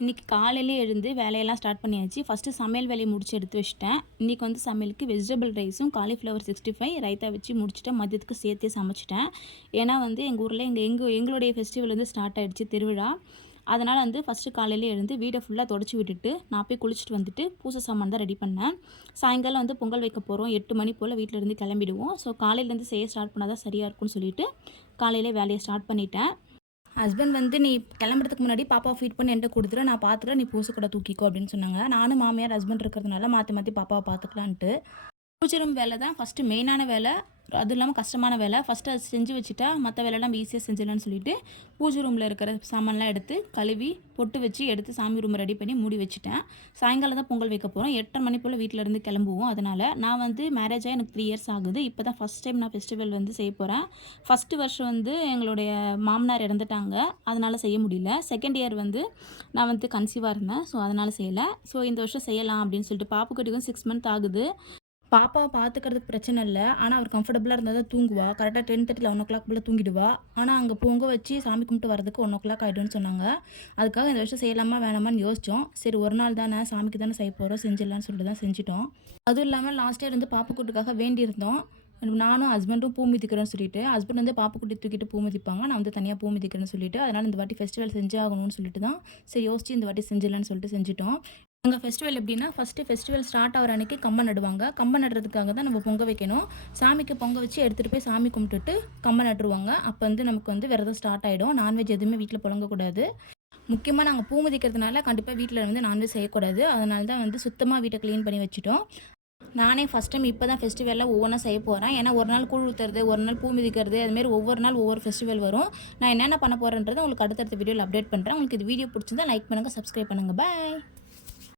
இன்றைக்கி காலையிலே எழுந்து வேலையெல்லாம் ஸ்டார்ட் பண்ணியாச்சு. ஃபஸ்ட்டு சமையல் வேலையை முடிச்சு எடுத்து வச்சுட்டேன். இன்றைக்கி வந்து சமையலுக்கு வெஜிடபிள் ரைஸும் காலிஃப்ளவர் 65 ரைத்தா வச்சு முடிச்சுட்டேன். மதியத்துக்கு சேர்த்தே சமைச்சிட்டேன். ஏன்னா வந்து எங்கள் ஊரில் எங்களுடைய ஃபெஸ்டிவல் வந்து ஸ்டார்ட் ஆகிடுச்சு, திருவிழா. அதனால் வந்து ஃபஸ்ட்டு காலையிலே எழுந்து வீடை ஃபுல்லாக தொடச்சி விட்டுட்டு நான் போய் குளிச்சுட்டு வந்துட்டு பூஜை சாமான் தான் ரெடி பண்ணேன். சாயங்காலம் வந்து பொங்கல் வைக்க போகிறோம். 8 மணி போல் வீட்டிலேருந்து கிளம்பிடுவோம். ஸோ காலையிலேருந்து செய்ய ஸ்டார்ட் பண்ணால் தான் சரியாக இருக்கும்னு சொல்லிட்டு காலையிலே வேலையை ஸ்டார்ட் பண்ணிட்டேன். ஹஸ்பண்ட் வந்து "நீ கிளம்புறதுக்கு முன்னாடி பாப்பாவை ஃபீட் பண்ணி என்கிட்ட கொடுத்துரு, நான் பார்த்துக்கிறேன், நீ பூசை கூட தூக்கிக்கோ" அப்படின்னு சொன்னாங்க. நானும் மாமியார் ஹஸ்பண்ட் இருக்கிறதுனால மாற்றி மாற்றி பாப்பாவை பார்த்துக்கலான்ட்டு. பூஜை ரூம் வேலை தான் ஃபஸ்ட்டு மெயினான வேலை. அதுவும் இல்லாமல் கஷ்டமான வேலை. ஃபஸ்ட்டு அது செஞ்சு வச்சுட்டா மற்ற வேலைலாம் ஈஸியாக செஞ்சிடலான்னு சொல்லிட்டு பூஜை ரூமில் இருக்கிற சாமான்லாம் எடுத்து கழுவி பொட்டு வச்சு எடுத்து சாமி ரூம் ரெடி பண்ணி மூடி வச்சுட்டேன். சாயங்காலம் தான் பொங்கல் வைக்க போகிறோம். 8:30 மணி போல் வீட்டிலேருந்து கிளம்புவோம். அதனால் நான் வந்து மேரேஜ் ஆகி எனக்கு 3 இயர்ஸ் ஆகுது. இப்போ தான் ஃபஸ்ட் டைம் நான் ஃபெஸ்டிவல் வந்து செய்ய போகிறேன். ஃபஸ்ட்டு வருஷம் வந்து எங்களுடைய மாமனார் இறந்துட்டாங்க, அதனால் செய்ய முடியல. செகண்ட் இயர் வந்து நான் வந்து கன்சீவாக இருந்தேன். ஸோ அதனால் செய்யலை. ஸோ இந்த வருஷம் செய்யலாம் அப்படின்னு சொல்லிட்டு பாப்புக்குட்டிக்கும் 6 மந்த் ஆகுது. பாப்பாவை பார்த்துக்கிறதுக்கு பிரச்சனை இல்லை. ஆனால் அவர் கம்ஃபர்டபுளாக இருந்தால் தான் தூங்குவா. கரெக்டாக 10:30 11:00 போல் தூங்கிடுவா. ஆனால் அங்கே பொங்க வச்சு சாமி கும்பிட்டு வரதுக்கு 1:00 ஆகிடும்னு சொன்னாங்க. அதுக்காக இந்த வருஷம் செய்யலாமா வேணாமான்னு யோசித்தோம். சரி, ஒரு நாள் தானே, சாமிக்கு தானே செய்ய போகிறோம், செஞ்சிடலான்னு சொல்லிட்டு தான் செஞ்சிட்டோம். அதுவும் இல்லாமல் லாஸ்ட் இயர் வந்து பாப்புக்குட்டுக்காக வேண்டியிருந்தோம். நானும் ஹஸ்பண்டும் பூ மிதிக்கிறேன்னு சொல்லிட்டு, ஹஸ்பண்ட் வந்து பாப்புக்குட்டி தூக்கிட்டு பூ மிதிப்பாங்க, நான் வந்து தனியாக பூ மிதிக்கிறேன்னு சொல்லிட்டு, அதனால் இந்த வாட்டி ஃபெஸ்டிவல் செஞ்சே ஆகணும்னு சொல்லிட்டு தான் சரி யோசிச்சு இந்த வாட்டி செஞ்சிடலான்னு சொல்லிட்டு செஞ்சிட்டோம். எங்கள் ஃபெஸ்டிவல் எப்படின்னா, ஃபஸ்ட்டு ஃபெஸ்டிவல் ஸ்டார்ட் ஆகிற அன்றைக்கி கம்பம் நடுவாங்க. கம்பம் நடுறதுக்காக தான் நம்ம பொங்க வைக்கணும். சாமிக்கு பொங்க வச்சு எடுத்துகிட்டு போய் சாமி கும்பிட்டுட்டு கம்பம் நட்டுருவாங்க. அப்போ வந்து நமக்கு வந்து விரதம் ஸ்டார்ட் ஆகிடும். நான்வெஜ் எதுவுமே வீட்டில் புழங்கக்கூடாது. முக்கியமாக நாங்கள் பூ மிதிக்கிறதுனால கண்டிப்பாக வீட்டில் வந்து நான்வெஜ் செய்யக்கூடாது. அதனால தான் வந்து சுத்தமாக வீட்டை க்ளீன் பண்ணி வச்சுட்டோம். நானே ஃபஸ்ட் டைம் இப்போ தான் ஃபெஸ்டிவலில் ஒவ்வொன்றா செய்ய போகிறேன். ஏன்னா ஒரு நாள் கூழ் ஊற்றுறது, ஒரு நாள் பூ மிதிக்கிறது, அதுமாரி ஒவ்வொரு நாள் ஒவ்வொரு ஃபெஸ்டிவல் வரும். நான் என்னென்ன பண்ண போகிறேன்றதை உங்களுக்கு அடுத்தடுத்த வீடியோவில் அப்டேட் பண்ணுறேன். உங்களுக்கு இது வீடியோ பிடிச்சிருந்தா லைக் பண்ணுங்கள், சப்ஸ்கிரைப் பண்ணுங்கள். பாய்.